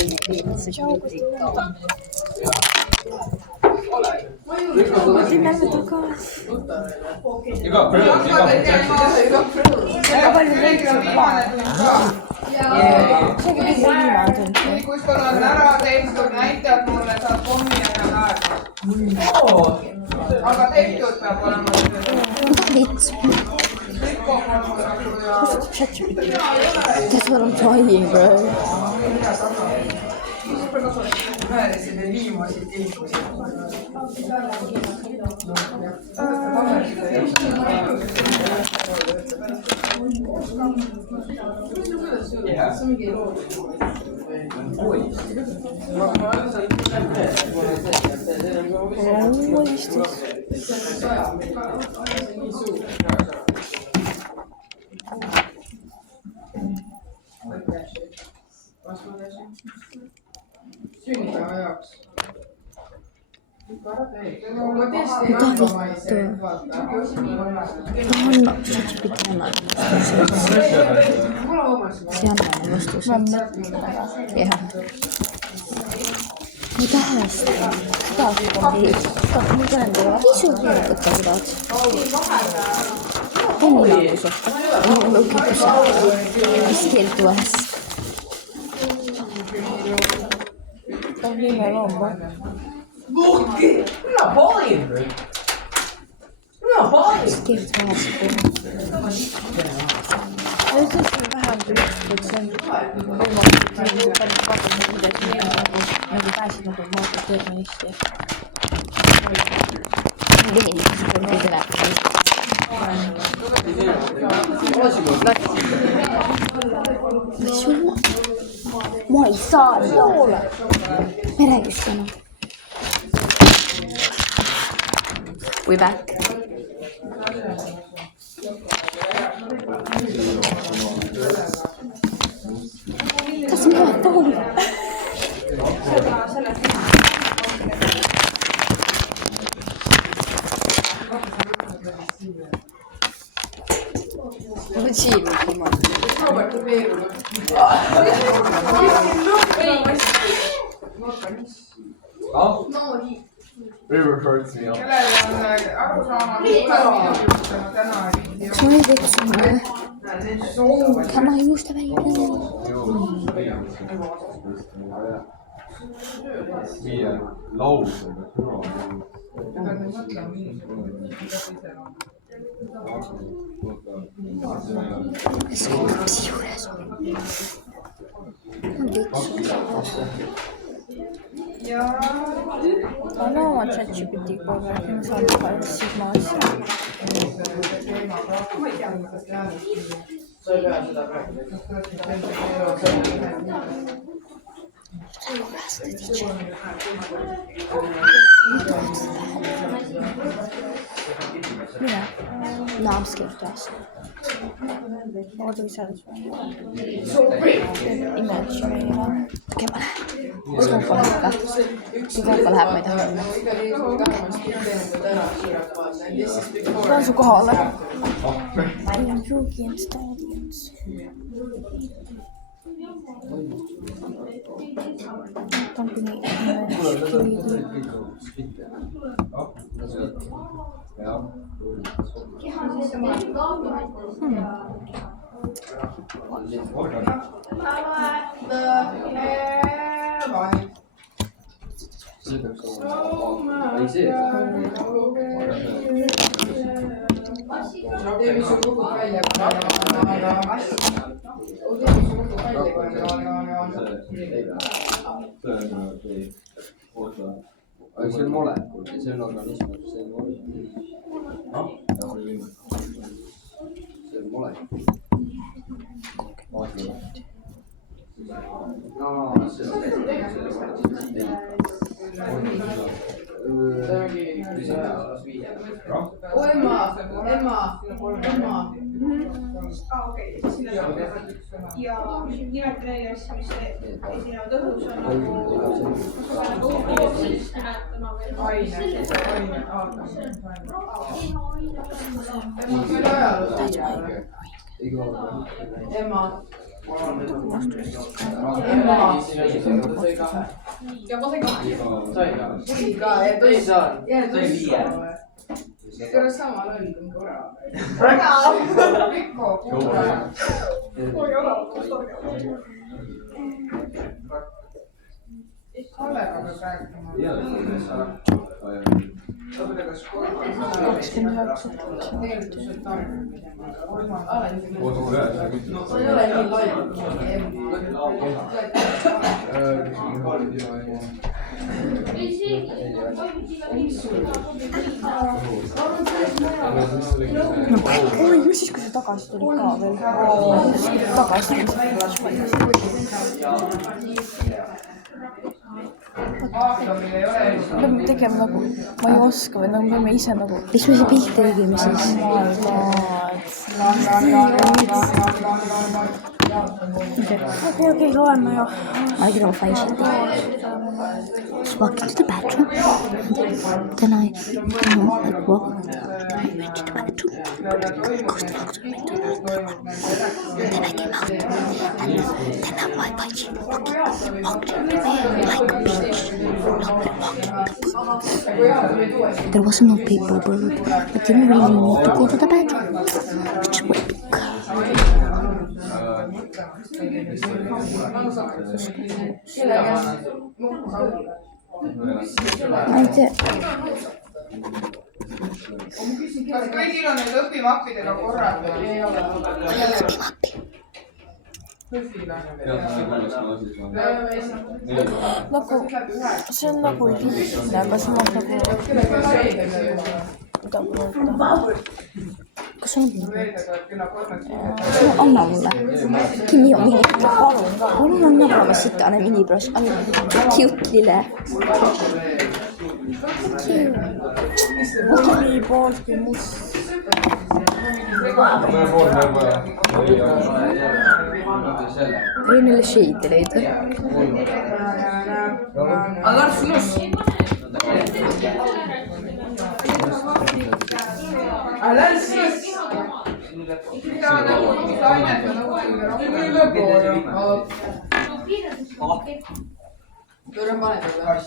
Ciao, andiamo a casa. Kus sul on ära tehtud, näitad mulle, saad pommi ja naerda. Aga tehtud peab olema. Vits. That's what I'm trying, bro. Sünnipäeva jaoks. Muhki! Minä paljon! Minä paljon! Nyt on vähän pystyt sen niin pääsin joku muuta terveistä. Niin, se on pitää. Sulla? Mua ei saa olla. Meräkys sanoo. We back. Tässä on hyvä toulu. Mä siivu kummaa. River hurts me. Kas ma ei teksu mulle? Tämä on just Viie lausega see on lapsi juures. On teksu. Anna oma ChatGPT korra, et ma saan teha Sigma asja. Mina? No, I'm scared to ask. What do we say this one? Imagine. Okei, mä lähen. Olis mun palikka? Kun kauppa läheb, mä ei taha mennä. Mä oon sun kohdalla. I am rookie and stallions. Company Aga see on molekul, see on organism, see on organism. See on molekul. Emma. Okei, sillä ja nimelt neile asju, mis esinevad õhus, on nagu koosseis nimetama või Aine. Emma. Ja ma sain 2. Tuli ka, ei saanud. Sai 5. See oleks sama loll kui korra. Mikko, kuule. Kallega peab rääkima. 29. Eeldused tarbimisega. sa ei ole nii loll. Oi, ju siis kui see tagasi tuli ka veel. Tagasi tuli see flashback. Aatamine ei ole. Me peame tegema nagu, ma ei oska või nagu me peame ise nagu. Mis me see pilte tegime siis? Okei, loeme ju. I don't know if I should do it. Just walk into the bathroom. Then I walk into the bathroom. Then I came out. And then I wiped my chin. Walked like a bitch. There wasn't no paper, but I didn't really need to go to the bathroom. Just went. Ma ei tea. Kas kõigil on nüüd õpimappidega korraga? Ei ole. Nagu, see on nagu lihtne, aga samas nagu. Kas on lihtne? Anna mulle. Kinni on mingi. Palun anna mulle, ma sitane minibrush. Cute lille. Kivi poolt kui must. Võin neile shade'i leida. Alarsus. Alarsus. Mida nagu mis ainet on õppida rohkem? Kõrva paned või?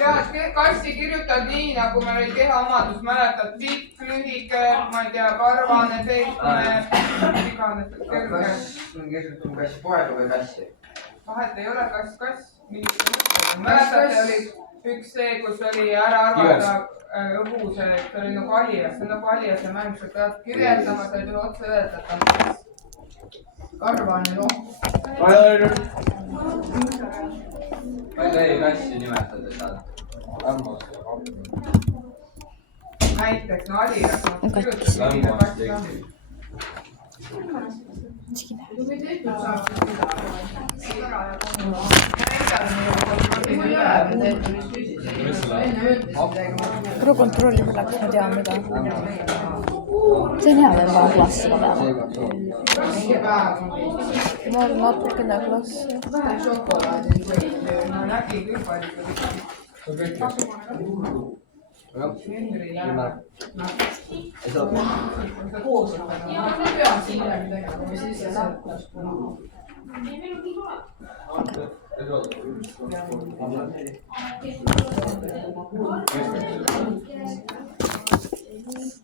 Ja kassi kirjutad nii, nagu meil oli kehaomadus, mäletad, pikk, lühike, ma ei tea, karvane, pehme, iganes, kõrge. Kirjutame kassi poega või kassi? Vahet ei ole, kass. Mäletate, oli üks see, kus oli ära arvata õhu see, et oli nagu alias, see on nagu alias ja mäng, sa pead kirjeldama, sa ei tohi otse öelda, et on karvane loom. ma ei tohi kassi nimetada seal. Näiteks, no alias. Pro kontrolli üle, kas ma tean mida. See on hea, me peame klassi peale. Ma olen natukene klassi. Nägi küll palju.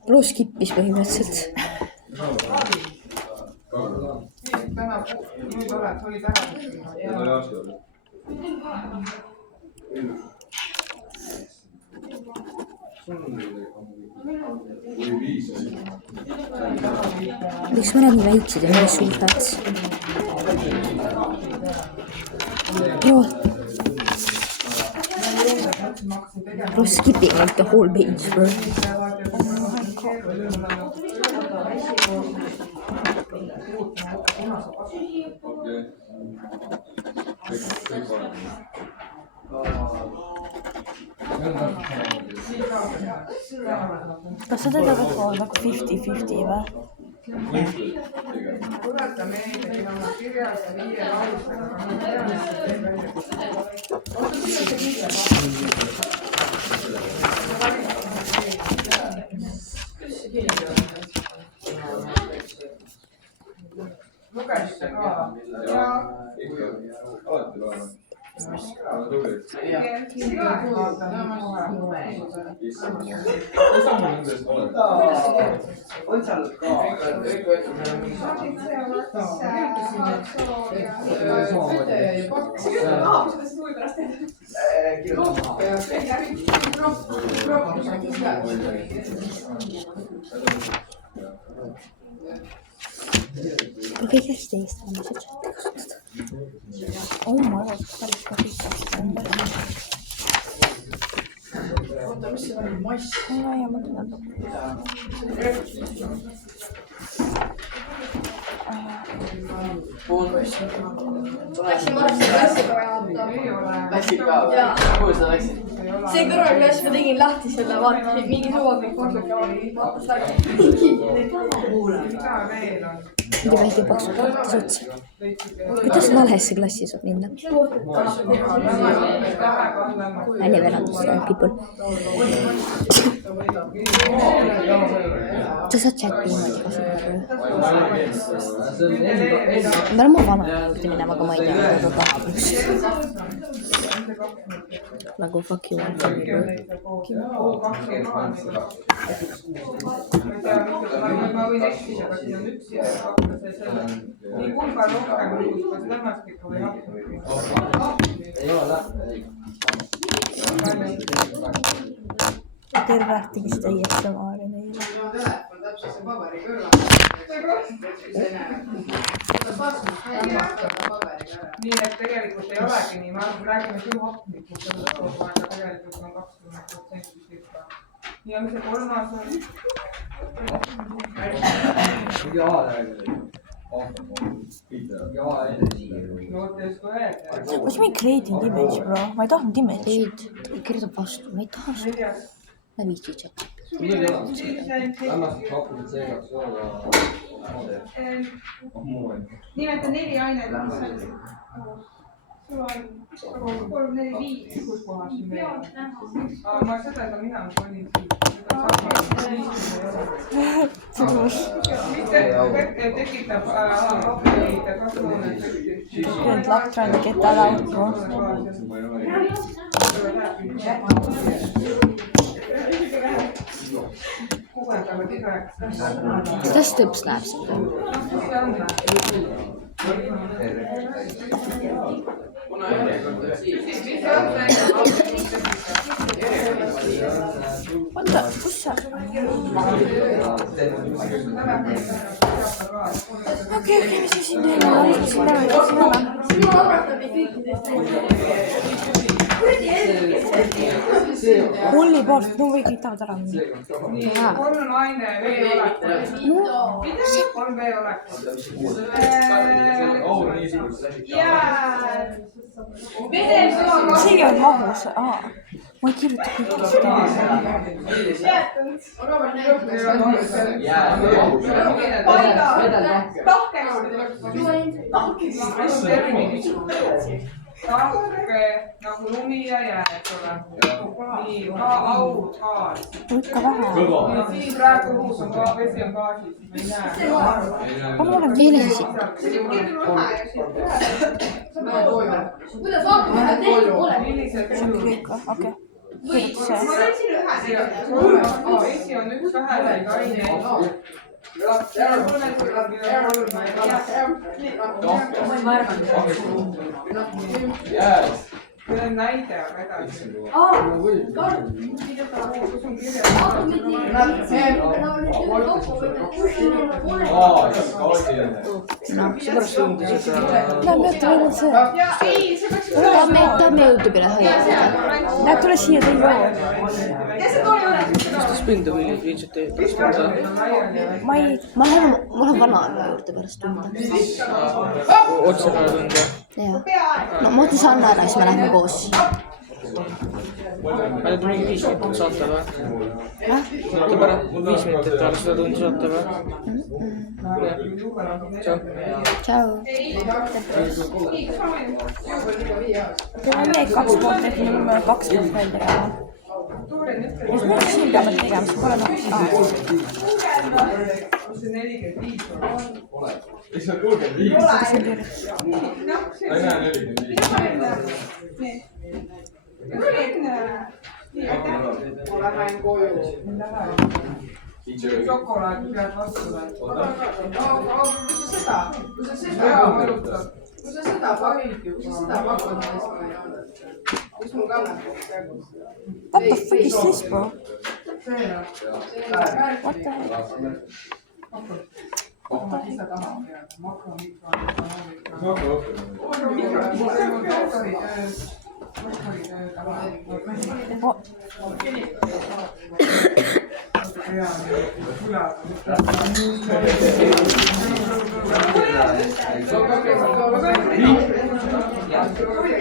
Pro skippis põhimõtteliselt. Täna nüüd oled, olid ära. Miks me oleme nii väiksed ja nii suured? Bro, skipping like the whole page, bro. Kas sa teda nagu 50-50 või? Tuleta meelde, oma kirjas ja 5 lausega. alati loeme. on seal ka Kui kõik hästi Eesti on see chati kasutada. Oh my god, päris ka kõik hästi on. oota, mis see oli? Mass? Ja ma tunnen. Läksin varsti klassiga vaata. Läksid ka? Kuhu sa läksid? See kõrvalklass ma tegin lahti selle, vaatasin mingi suvaklik maksaka oli, vaatas läbi. mida veel on? Mida väike paksu kartus otsa. Kuidas valesse klassi saab minna? I never understand people. Sa saad chati niimoodi kasutada. Me oleme vana juurde minema, aga ma ei tea, mida ta tahab just. Nagu fuck you want from me. Ma võin eksida, aga siin on üks ja nii kumba rohkem kas lämmastikku või happu. Ei ole Terve ähtigist õieti maali neile. Täpselt see paberi kõrval. Nii et tegelikult ei olegi nii, ma räägime küll hapnikust, aga tegelikult on 20% cirka. Ja mis see kolmas on? mingi A-räägile. What What's my creating image, bro? Ma ei tahtnud image. Kirjutab vastu, ma ei taha su. Ma ei viitsi chati. Lämmastikhappused seegaks olla. Nimeta 4 ainet, mis on 3, 4, 5. kus kohas siin veel on? Ma seda ei tea, mina olin tekitab Good luck trying to get that out, bro. Kuidas tõps läheb siin? Oota, kus sa? Okei, mis me siin teeme? Ma alustasin ära, ütlesin ära. Volleypoolt, no või kiitavad ära. nii, 3 naine veel olekul. Mida? 3 veel olekul. Seegi on mahus. Ma ei kirjuta kõike seda. Tahke nagu lumi ja jää, eks ole. Nii, aud, haas. Ikka vähe. Siin praegu õhus on vesi on gaasis, me ei näe. On olema teelisi. Kuidas vaatame, et tehtud pole? Millised See on kõik või? Okei. Kirjuta see. vesi on üks väheseid aineid. See on näide, aga edasi. Kus on kirjas? Lähme ette veel see. Tahame Youtube'ile hoiata. Näed, tule siia, tee joo. Kas pinda või viitsite pärast tunda? Ma Mul on vanaema juurde pärast tunda. Otse peale tunda? Jaa. No ma ootan Sanna ära, siis me lähme koos. Aga te mingi 5 minutit saate või? Te pärast 5 minutit peale seda tundi saate või? Tšau. Teeme need 2 poolt, et me võime 2 poolt välja teha. mis mõttes siin peame tegema, siis pole noh. see 45 on. Eks see on 35. Noh, Ma ei näe 45. ma lähen koju. Šokolaadi pead vastu lähed. Aga kui sa seda pakid ju, siis seda pakkud mis mul kannab praegu. What the fuck is this, bro? See jah. What the heck? Ise taha pead. Makromikro.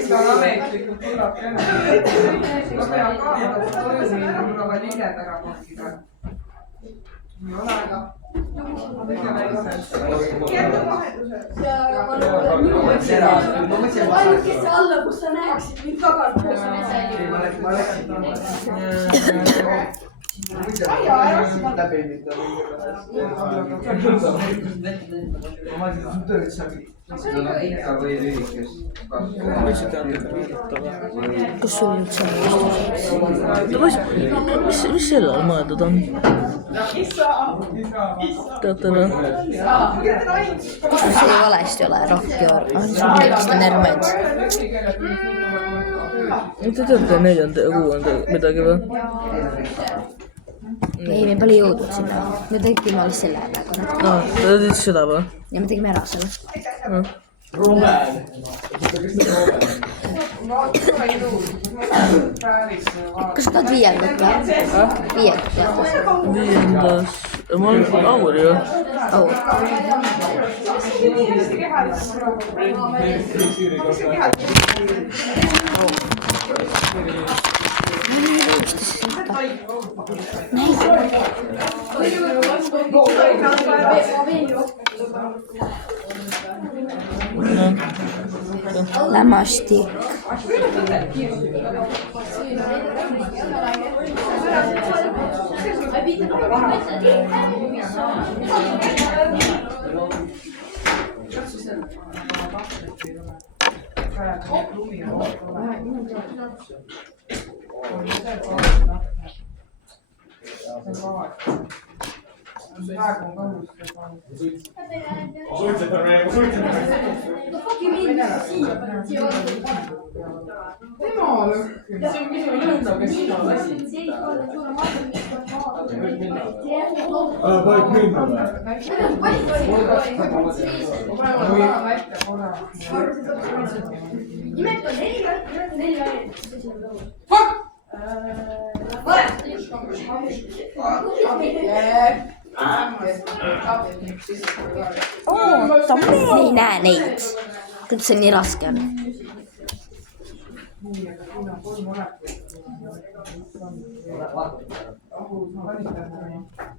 Ta on ametlikult tuleb käima. Ma pean ka koju minna, mul on vaja lilled ära pakkida. Ei ole aga. Kõige väiksem. Valgesse alla, kus sa näeksid mind tagant, kus sa Kus sul üldse mis selle all mõeldud on? Teate või? Kus see valesti ole, rohkjoor? See on kindlasti Nermed. Te teate 4. ja 6. midagi või? Ei, me pole jõudnud sinna. Me tegime alles selle praegu. Te tegite seda või? Ja me tegime ära selle. Kas sa tahad 5. peal? 5. peal. 5. Ma olen Aur ju. Aur. Lämmastik. Ei näe neid. Kuidas see nii raske on?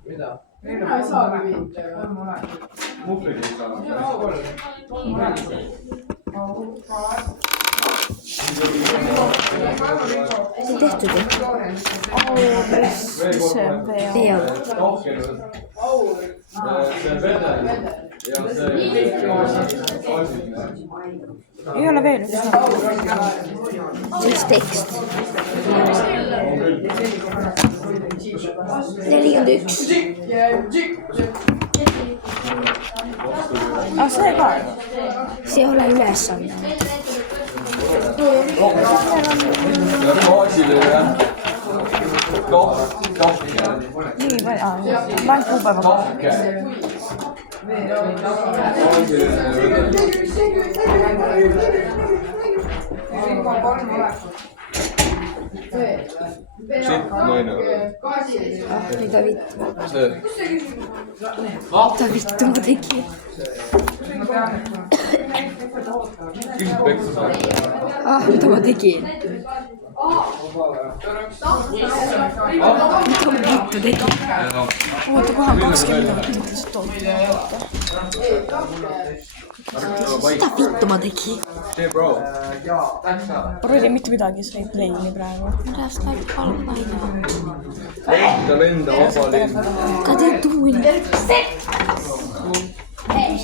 Mida? Mina ei saagi viita. Muhvigi ei saa. See on tehtud ju. Mis see on teie? Teie on. See on vedel ja see Ei ole veel üks. See on tekst. 41. See ka? See ei ole ülesanne. gaasiline jah. Nii palju, vaid kuupäeva. Siit naine. Mida vittu? See. Mida vittu ma tegin? Küll peksa saab. Mida ma tegin? Mida ma vittu tegin? Oota, kohe on 20 minutit. Mida vittu ma tegin? Hey bro. Roll ei mitte midagi, sa ei play'i praegu. Ära Skype'i palun aina. Ta lenda vaba lend. Ka te tuuni. Ei,